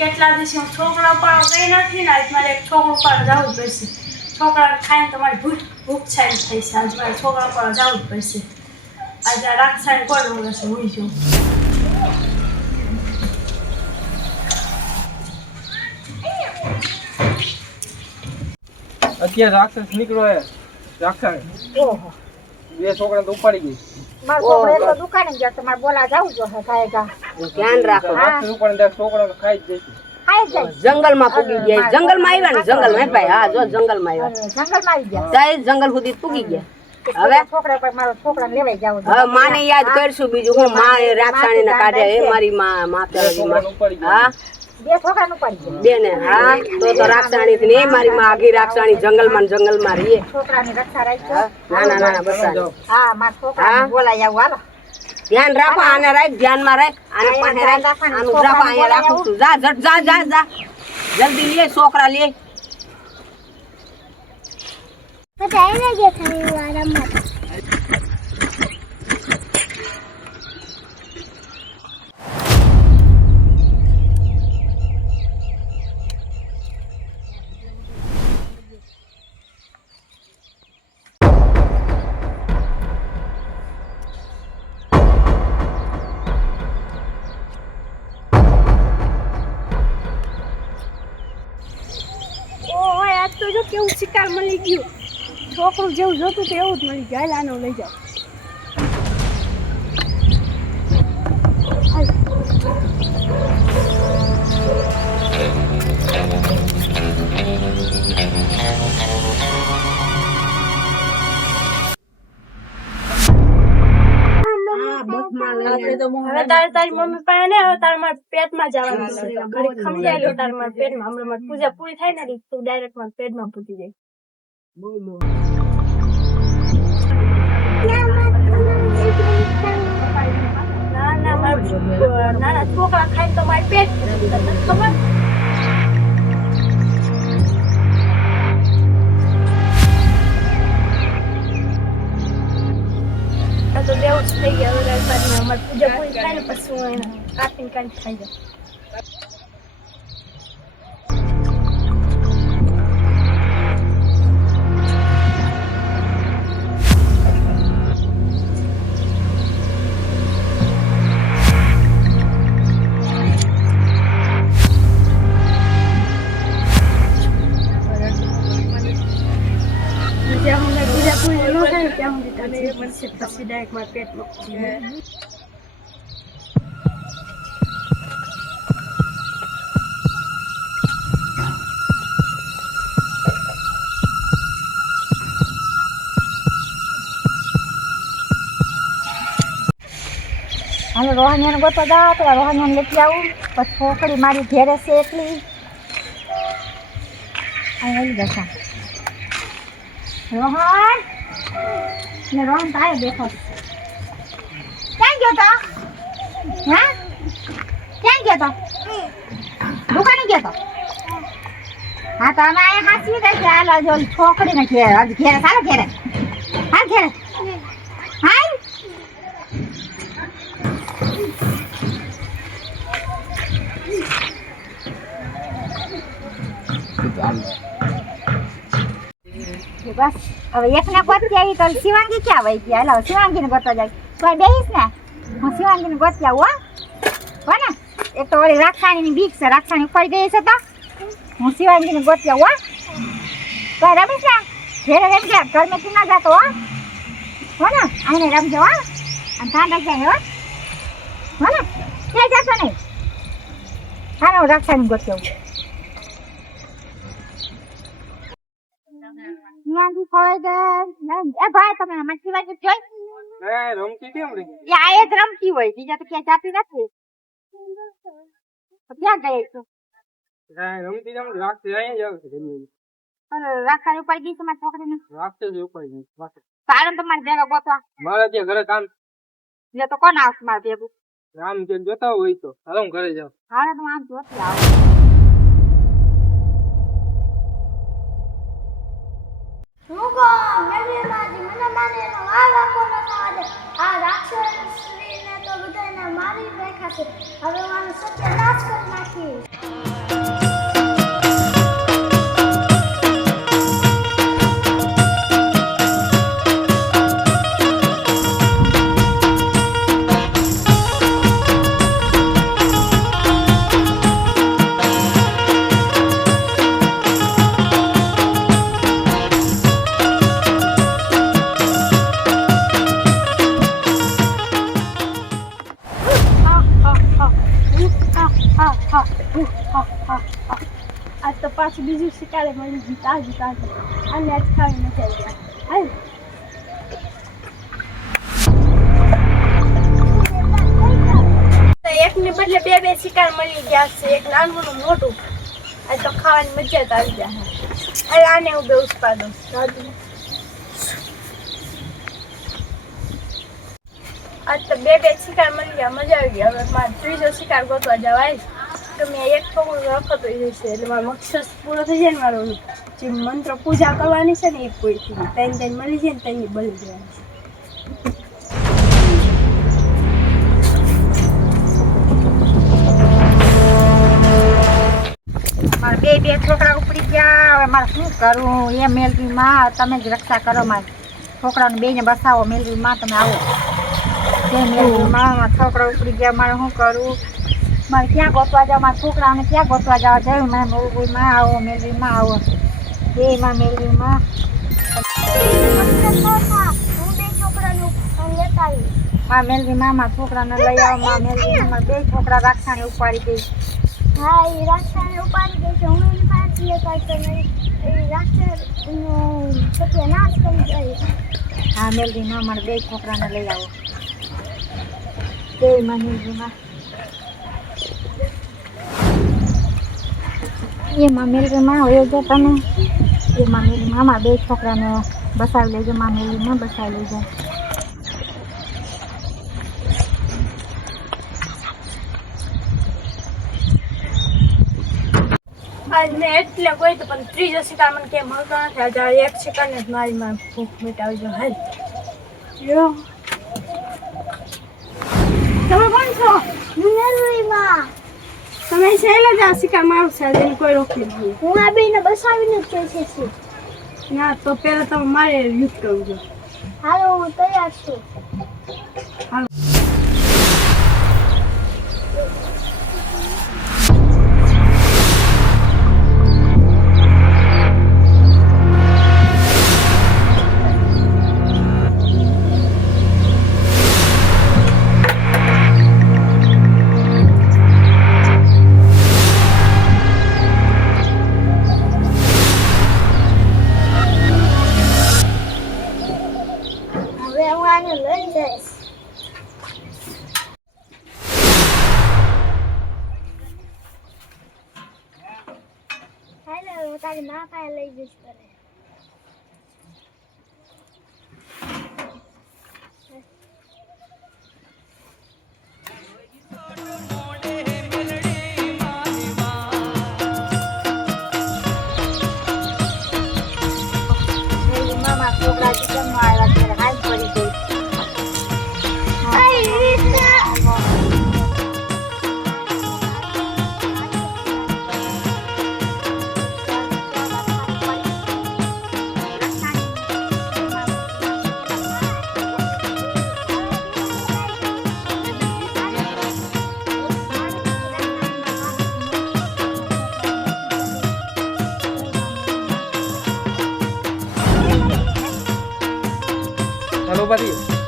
કેટલા દિવસે હું છોકરા પર ગઈ નથી ને આજ મારે એક છોકરો પર જવું પડશે. છોકરાને ખાઈને તમારી ભૂખ છાઈ થઈ છે. આજ મારે છોકરા પર જવું પડશે. આજે રાક્ષાને કોણ હશે હું છું. અત્યારે રાક્ષસ નીકળો હે રાક્ષસ. ઓહો બે છોકરા તો ઉપાડી ગઈ. મારો છોકરો એટલો દુકાને ગયો તો મારે બોલા જાવું જો હે કાયગા. ધ્યાન રાખો. રાક્ષસ ઉપાડીને છોકરા તો ખાઈ જ જશે. ખાઈ જાય. જંગલમાં પૂગી ગયા. જંગલમાં આવ્યા ને જંગલમાં ભાઈ. હા જો જંગલમાં આવ્યા. જંગલમાં આવી ગયા. ત્યાં જંગલ સુધી પૂગી ગયા. હવે છોકરા પર મારો છોકરાને લેવાઈ જાવ. હવે માને યાદ કરશું બીજું હું માં એ રાક્ષાણી ને કાઢે એ મારી માં માતાજી માં. હા બે છોકરાનું પડી ગયા. બેને હા તો રાક્ષાણી થી ને મારી માં આગી રાક્ષાણી જંગલમાં રહીએ. છોકરાની રક્ષા રાખજો. ના બસ. હા મારા છોકરાને બોલાઈ આવું હાલો. ધ્યાન રાખો. આને રાખ ધ્યાનમાં રાખ. આને પાસે રાખ. આનું રાખો. અહીંયા રાખું છું. જા ઝટ જા જલ્દી લે છોકરા લે. બધાને જે ખાઈ વાળા તો જો કેવું શિકાર મળી ગયું. છોકરું જેવું જોતું તો એવું જ મળી જાય. આનો લઈ જાઓ. હવે તારી મમ્મી પાસે ને હવે તારે મારા પેટમાં જવાનું છે. ઘડી ખમજાય લો તારે મારા પેટમાં. હમણાં મારી પૂજા પૂરી થાય ને તું ડાયરેક્ટ મારા પેટમાં પૂછી જાય. નાના છોકરા ખાઈને તો મારી પેટ ખબર. તો દેવું જ થઈ ગયા. હવે અમારી પૂજા પૂરી થાય ને પછી હું એને કાપીને ખાઈ જાય. પછી ડાયરેક્ટ મારા પેટમાં હાલો રોહાનિયાને ગોતો જાઓ. પેલા રોહાનિયાને લેતી આવું. પછી છોકરી મારી ઘેરે છે એટલી અહીં જશા. રોહન ને રોહન તારે દેખો ક્યાં ગયો તો? હા ક્યાં ગયો તો? દુકાને ગયો તો? હા તો અમે અહીંયા હાસવી દે. હાલો જો છોકરીને ઘેરે સારો ઘેરે હા ઘેરે હા. બસ હવે એકને ગોતી આવી તો શિવાંગી ક્યાં વહી ગયા? હાલો શિવાંગીને ગોતવા જાય. તો બેહીશ ને હું શિવાંગીને ગોતી આવું. હો ને એક તો ઓલી રાક્ષાણીની બીક છે. રાક્ષાણી ઉપાડી ગઈ છે તો હું શિવાંગીને ગોતી આવું. તો રમીશ ને ઘેરે રમજે. ઘરમાં તું ના જાતો હો ને. આને રમજો હો. અને કાંડા જાય હો ને. ક્યાં જશો નહીં. હાલો હું રાક્ષાણી ગોતી આવું. શિવાંગી ખોઈ દે. એ ભાઈ તમે અમારી શિવાંગી જોઈ રમતી કેમ રહી? એ આ જ રમતી હોય. બીજા તો ક્યાં જાતી નથી. ક્યાં ગઈ છો? રમતી રાક્ષસ અહીંયા જ આવે. રાક્ષાની ઉપાડી ગઈ છે મારી છોકરીને. રાક્ષસ ઉપાડી ગઈ. કારણ તમારે ભેગા ગોતવા મારા ત્યાં ઘરે કામ એટલે તો કોણ આવશે મારે ભેગું? રામ જે જોતા હોય તો હાલો હું ઘરે જાઉં. હા તો આમ જોતી આવું. આ રાક્ષસને તો બધાને મારી નાખ્યા છે. હવે હું આનો સત્યાનાશ કરી નાખીશ. હા હા હા હા હા. આજ તો પાછું બીજું શિકારે મળી ગયું તાજું તાજું. અને આજ ખાવી મજા આવી ગયા. હાલ તો એકને બદલે બે શિકાર મળી ગયા છે. એક નાનું ને મોટું. આજ તો ખાવાની મજા જ આવી ગયા. અરે આને હું બે ઉત્પાદન આજ તો બે શિકાર મળી ગયા મજા આવી ગઈ. હવે મારે ત્રીજો શિકાર ગોતવા જવાય. તો મેં એક છોકરું રખતો જશે એટલે મારો મકસદ પૂરો થઈ જાય ને મારો જે મંત્ર પૂજા કરવાની છે ને એ પૂરી થઈ ગઈ. ત્રણ મળી જાય ને ત્રણ બળી જવાની છે. મારા બે છોકરા ઉપડી ગયા. હવે મારે શું કરવું? એ મેલવી માં તમે જ રક્ષા કરો. મારા છોકરાને બેને બસાવો. મેલવી માં તમે આવો. જે મેલવી માં મારા છોકરા ઉપડી ગયા. મારે શું કરવું? મારે ક્યાં ગોતવા જાવ? મારા છોકરાઓને ક્યાં ગોતવા જાવ? જય માં મેલવી માં આવો. મેલવી માં આવો. જય માં મેલવી માં. હું બે છોકરાનું લેતા આવી. માં મેલવી માં મારા છોકરાને લઈ આવો. માં મેલવી માં મારા બે છોકરા રાખવાની ઉપાડી ગઈ. હા એ રાસ્તાને ઉપાડી ગઈ છે. હું એની પાસે લેતા આવી તો એ રાસ્તાનો સત્યાનાશ કરી જાય. હા મેલવી માં મારા બે છોકરાને લઈ આવો. જય માં મેલવી માં. એમાં મેલવી માં હોય જો તમે. એમાં મેલવી માં મારા બે છોકરાને બસાવી લેજો. માં મેલવી માં બસાવી લેજો. આજ મેં એટલે કોઈ તો પણ ત્રીજો શિકાર મને કેમ મળતો નથી. આજે આ એક શિકારને જ મારી ભૂખ મિટાવજો. હાલ જો તમે કોણ છો? મેલવીમાં તમે સહેલા જ આ શિકાર મારો છે. એને કોઈ રોકી નથી. હું આ બેને બસાવીને જ જોઈશે છું. ના તો પહેલા તમે મારે યુદ્ધ કરવું જોઈએ. હાલો હું તૈયાર છું. હવે હું આને લઈ જઈશ. હાલો હું તારી મા પાસે લઈ જઈશ તને. મેલવી માં મારા છોકરા જન્મ આવ્યા ત્યારે હાથ પડી ગઈ. ચાલો પછી